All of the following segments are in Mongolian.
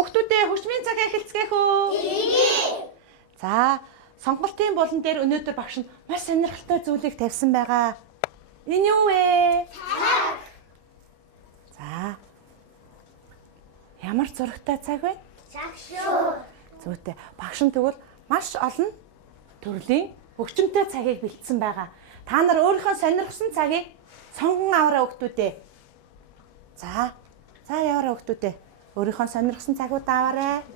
Хүүхдүүдээ хөгжмийн цаг эхэлцгээх үү? За, сонголтын болон дээр өнөөдөр багш нь маш сонирхолтой зүйлийг тавьсан байгаа. Энэ юу вэ? Цаг. За. Ямар зурагтай цаг вэ? Цаг шүү. Зүйтэй. Багш нь тэгвэл маш олон төрлийн хөгжмөнтэй цагийг бэлдсэн байгаа. Та нар өөрийнхөө сонирхсан цагийг сонгон аваарай хүүхдүүдээ. За яваарай хүүхдүүдээ. Өөрийнхөө сонирхсан цагуудаа аваарай.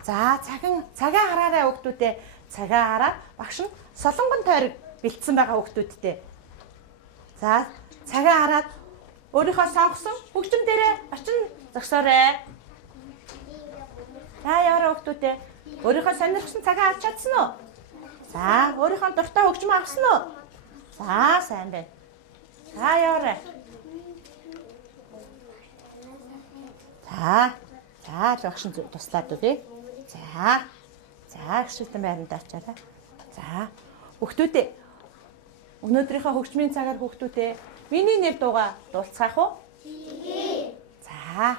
За цагаа хараарай хүүхдүүдээ. Цагаа хараад багш нь солонгон тойрог бэлдсэн байгаа хүүхдүүдтэй. За цагаа хараад өөрийнхөө сонгосон хөгжим дээрээ очин зогсоорой. За яваарай хүүхдүүдээ. Өөрийнхөө сонирхсан цагаа авч чадсан уу? За өөрийнхөө дуртай хөгжим авсан уу? За сайн байна. За яваарай. За багш нь туслаад өгье. За гişтэн байранд авчаарай. За хүүхдүүдээ өнөөдрийнхөө хөгжмийн цагаар хүүхдүүдээ миний нэр дуугаа дуулцгаах уу? За.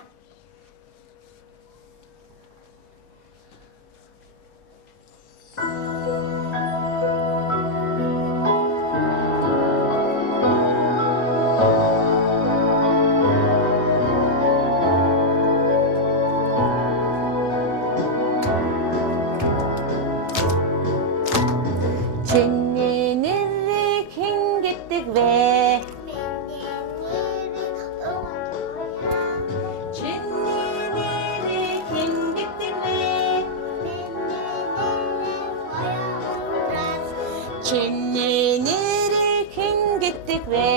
Чиний нэрийг хэн гэдэг вэ? Чиний нэрийг хэн гэдэг вэ? Чиний нэрийг хэн гэдэг вэ?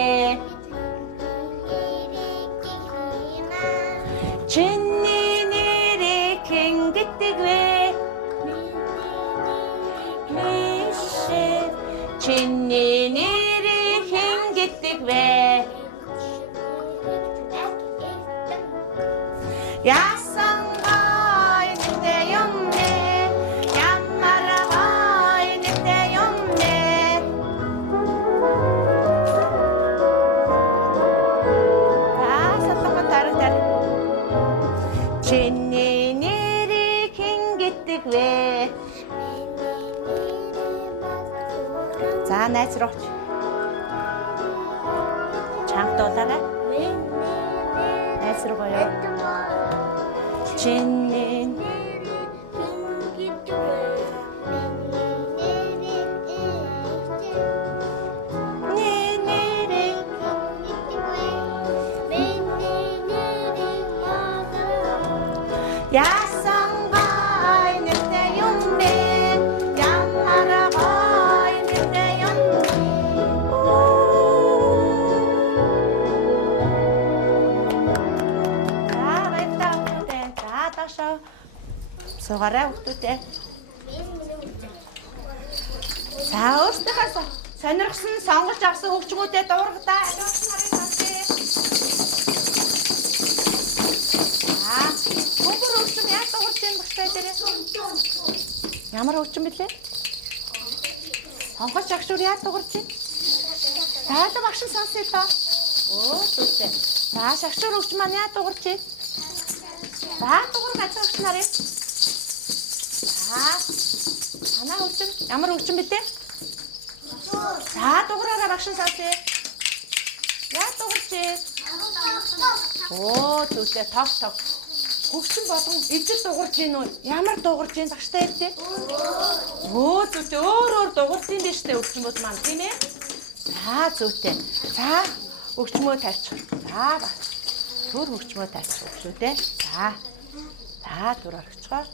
Чиний нэрийг хэн гэдэг вэ? Чиний нэрийг хэн гэдэг вэ? Яасан гой нэртэй юм бэ? Ямар гой нэртэй юм бэ? Солонгон тойрог. Чиний нэрийг хэн гэдэг вэ? За найз рууч. Чамтуулаарай. Найз руугаа яа. Чиний яасан гой нэртэй юм бэ? Ямар гой нэртэй юм бэ? За дашаа. Суугаарай хүүхдүүдээ. За өөрсдийнхөө сонирхсан сонгож авсан хөгжмүүдэд дуургадаа аливаасан нарыг тавьчих. Гомбор хөгжим яаж дуурч юм багтай дээрээ? Ямар хөгжим бэлээ? Сонгож агшуур яаж дуурч юм? За багш нь сонсъё доо. Зүйтэй. За шагшуур хөгжим маань яаж дуурч юм? За дуурах агш нарыг. Танаа хөгжим ямар хөгжим бэлээ? За дуураараа багш нь сонсъё. Яаж дуурч юм? Зүйтэй тог. Хөгжим болгон ижил дуурж гин үү? Ямар дуурж гин багштай хэлээ? Зүйтэй өөр дуурж гин дээ штэ хөгжмүүд маань тийм ээ? За зүйтэй. За хөгжмөө тавьчих. За түр хөгжмөө тавьчих хөгжүүдээ. За түр орчихгоо.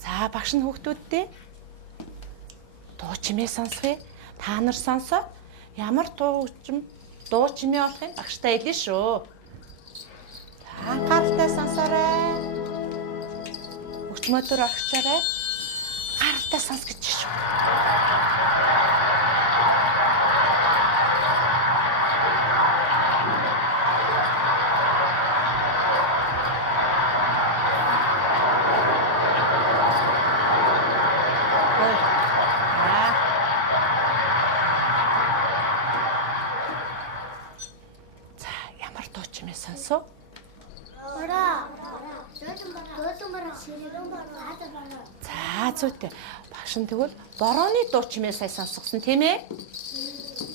За багш нь хүүхдүүдтэй дуу чимээ сонсгоё. Та нар сонсоод ямар дуу чимээ болохыг багштай хэлнэ шүү. За анхааралтай сонсоорой. Хөгжмөө түр орчихорой. Анхааралтай сонс гэж шүү. суу. За зүйтэй. Багш нь тэгвэл борооны дуу чимээ сая сонсгосон тийм ээ?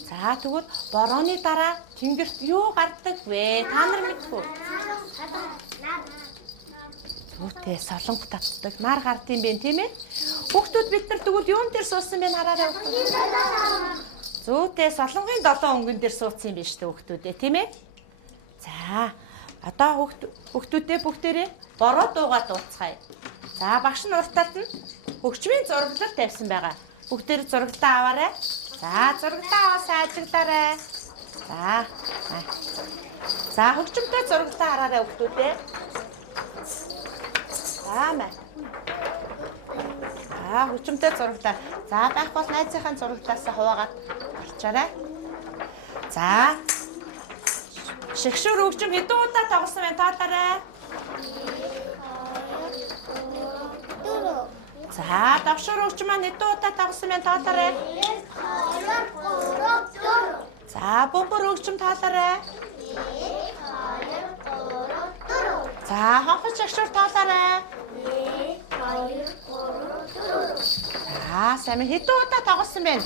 За тэгвэл борооны дараа тэнгэрт юу гардаг вэ? Та нар мэдгүй. Зүйтэй солонго татдаг. Нар гардыг бэ тийм ээ? Хүүхдүүд бид нар тэгвэл юун дээр суусан бэ хараарай. Зүйтэй солонгын 7 өнгөн дээр суудсан юм биш үү хүүхдүүдээ тийм ээ? За одоо хүүхдүүдээ бүгдээрээ бороо дуугаа дууцгаая. За багш нь урт талд нь хөгжмийн зураглал тавьсан байгаа. Бүгдээр зураглалаа аваарай. За зураглалаа аваасаа ажиглаарай. За хөгжмөнтэй зураглалаа хараарай хүүхдүүдээ. За маа. За хөгжмөнтэй зураглалаа. За байх бол найзынхаа зураглалаас хуваагаад болчаарай. За шигшүүр хөгжим хэдэн удаа тоглосон вэ таалаарай. За давшуур хөгжим маань хэдэн удаа тоглосон бэ таалаарай. За бөмбөр хөгжим таалаарай. За хонхол шигшүүр таалаарай. За сайн хэдэн удаа тоглосон бэ?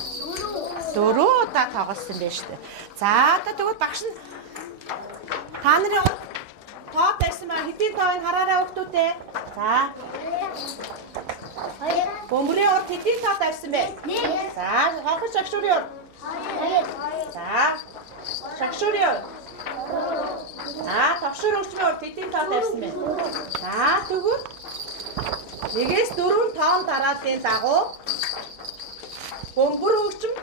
4 удаа тоглосон байж тээ. За одоо тэгвэл багш нь та нарын тоо байсан ба хэдийн тоог хараарай хүүхдүүдээ. За. Бөмбөрийн урд хэдийн тоо тавьсан бэ? 1. За, хонхол шагшуурын урд. 2. За. Шагшуурын урд. За, тавшуур хөгжмийн урд хэдийн тоо тавьсан бэ? За, тэгвэл 1-ээс 4 тоон дарааллын дагуу бөмбөр хөгжим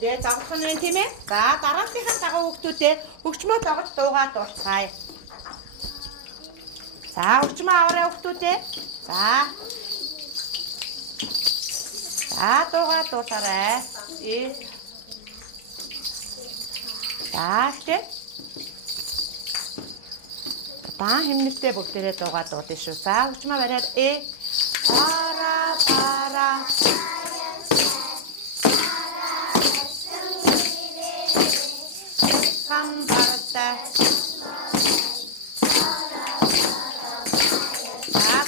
тэгээ загварх нь байна тийм ээ. За, дарааллынхаа дагуу хүүхдүүдээ хөгжмөө тоглож дуугаа дуулцгаая. За, хөгжмөө аваарай хүүхдүүдээ. За. За, дуугаа дуулаарай. За, тэгээ. Баан хэмнэлтэй бүгдээрээ дуугаа дуулъя шүү. За, хөгжмөө бариад бара хамбартай.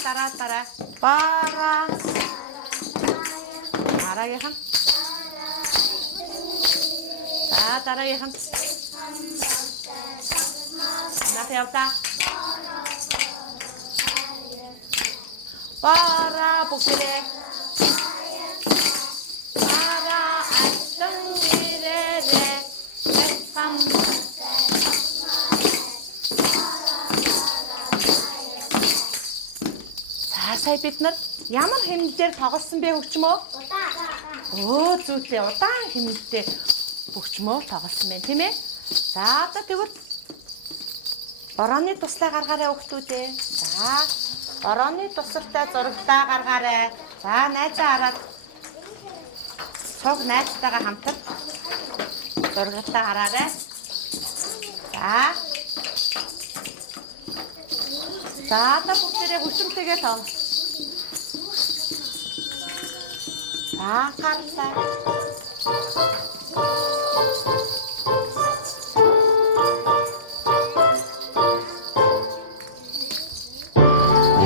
Дараа бара дараагийнхан. За дараагийнхан. Нафиавта. Бара бүгдээрээ. Бара алтан ирээрээ. Сая бид нар ямар хэмнэлээр тоглосон бэ хөгжмөө? Удаан. Зүйтэй удаан хэмнэлтэй хөгжмөө тоглосон байна тийм ээ? За одоо тэгвэл борооны туслаа гаргаарай хүүхдүүдээ. За борооны тусалтай зураглалаа гаргаарай. За найзаа хараад цог найзтайгаа хамтар зураглалаа хараарай. За одоо бүгдээрээ хөгжмөнтэйгээ тоглоно. За гарлаа.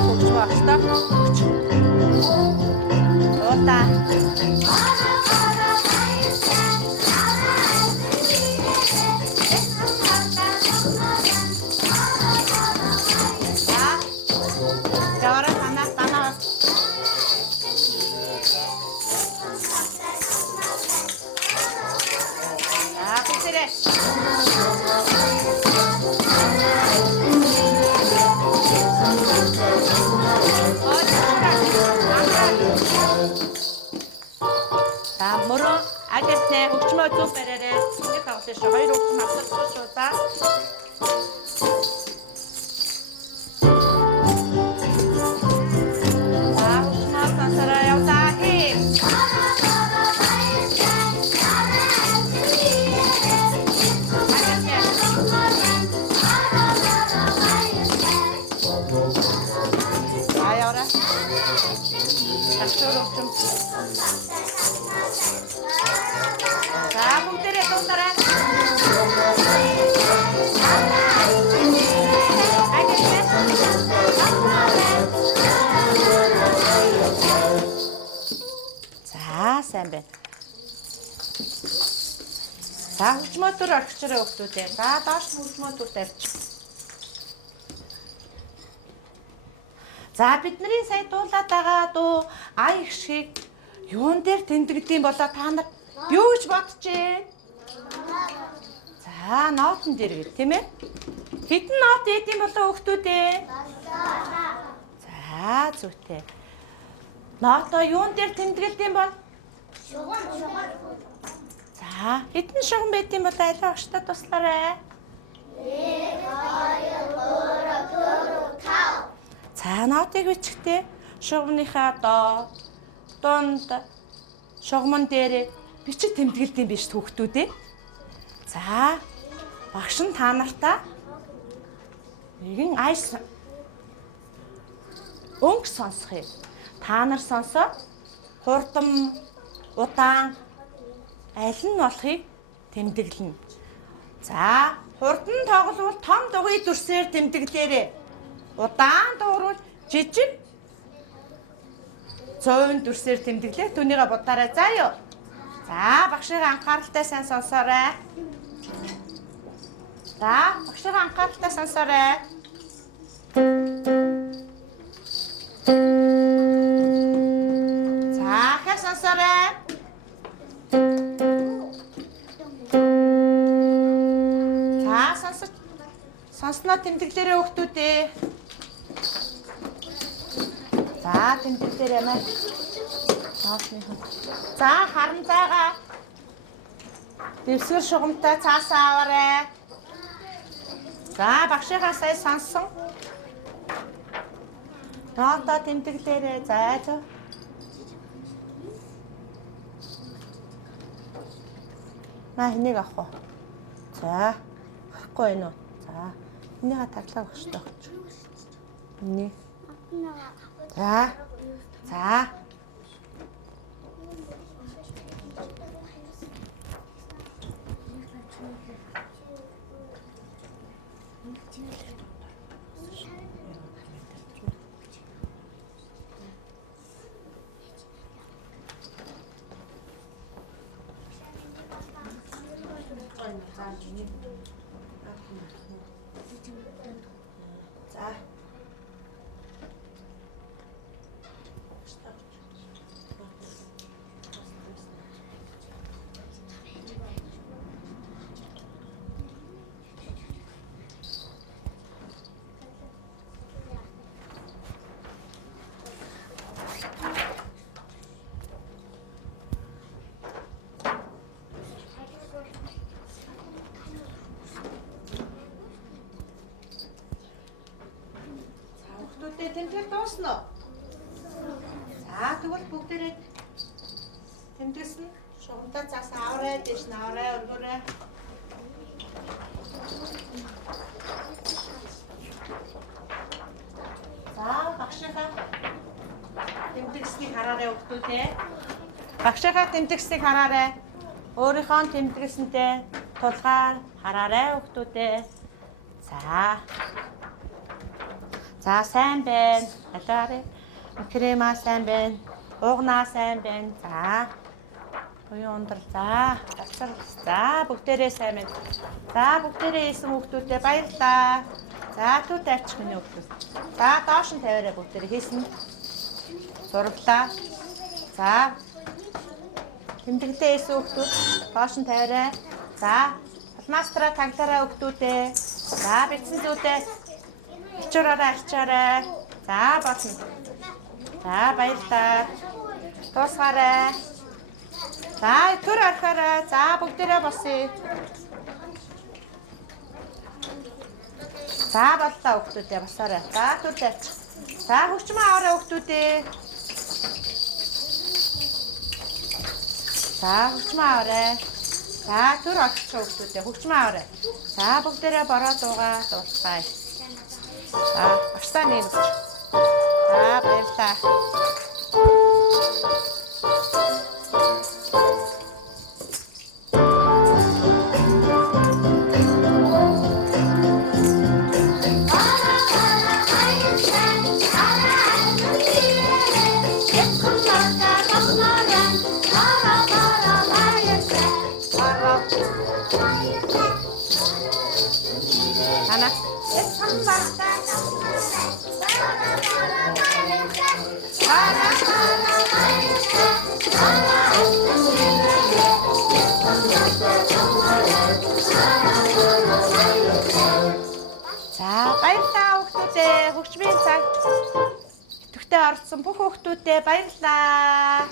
Хөгжмөө ахтаа. Ота. Агэртээ хөгжмөө зүг бариарай. Ингэ тавлаа шүү. Хоёр хөгжим авсан шүү та. Хөгжмөө тасараа явтаа хий. Аяра. Ташуур хөгжим. За бүгдээрээ дуусаарай. За хөгжмөөр орхичраа хүүхдүүдээ. За доош хөгжмөөр тавьчих. За бидний сая дуулаад байгаа дуу ая их шиг юун дээр тэмдэгдэм болоо та нар юу гэж бодчихээ? За нотон дээр гэх тийм ээ. Хэдэн нот ийдэм болоо хүүхдүүдээ? За зүйтэй. Ноото юун дээр тэмдэглэдэм бол? За хэдэн шугам байдсан бол аль багштай туслаарай? 1 2 3 4 5. За нотыг бичихтэй шугамныхаа доо дунд шугамн дээр бичиж тэмдэглэдэм биш хүүхдүүдээ. За багш нь та нартаа нэгэн айс өнгө сонсхийг. Та нар сонсоод хурдан удаан аль нь болохыг тэмдэглэнэ. За хурдан тогловол том дугуй дүрсээр тэмдэглээрэй. Удаан дуурвал жижиг зөөн дүрсээр тэмдэглээ. Түүнийгээ бодоорой заа юу. За багшийн анхааралтай сайн сонсоорой. За багшийн анхааралтай сонсоорой. За хэ сонсоорой. За сонсноо тэмдэглээрэй хүүхдүүдээ. За тэмдэглээрэй маа. За харанцаагаа дэвсгэр шугамтай цаасаа аваарай. За багшийнхаа сая сонссон. Таата тэмдэглээрэй. За. Наа энийг авах уу? За. Авахгүй байна уу? За. Энийгээ таглаа багштай өгч. Энийг. За. За. Тэмдэглэл дуусна уу? За тэгвэл бүгдээрээ тэмдэглэсэн шугамтай цаас аваарай, дэш нь аваарай, өргөөрэй. За багшийнхаа тэмдэглэснийг хараарай хүүхдүүдээ. Багшийнхаа тэмдэглэснийг хараарай. Өөрийнхөө тэмдэглэсэнтэй тулгаар хараарай хүүхдүүдээ. За сайн байна. Алаарэ. Крема сайн байна. Угнаа сайн байна. За. Буян ундар. За. Гацар. За бүгдээрээ сайн байна. За бүгдээрээ ийсэн хүүхдүүдээ баярлалаа. За түр тавьчих миний хүүхдүүд. За доош нь тавиарай бүгдээрээ хийсэн. Зураглаа. За. Тэмдэглэлээ ийсэн хүүхдүүд доош нь тавиарай. За. Пластра таглаарай хүүхдүүдээ. За бичсэн зүйдээ ачаарай. За болно. За баярлалаа. Дуусгаарай. За түр орхиорой. За бүгдээрээ босъё. За боллоо хүүхдүүдээ босоорой. За түр тавьчих. За хөгжмөө аваарай хүүхдүүдээ. За хөгжмөө аваарай. За түр орчих хүүхдүүдээ хөгжмөө аваарай. За бүгдээрээ бороо дуугаа дуусгая. За багштай нэмж. За баярлалаа. орсон бүх хүүхдүүдэд баярлалаа.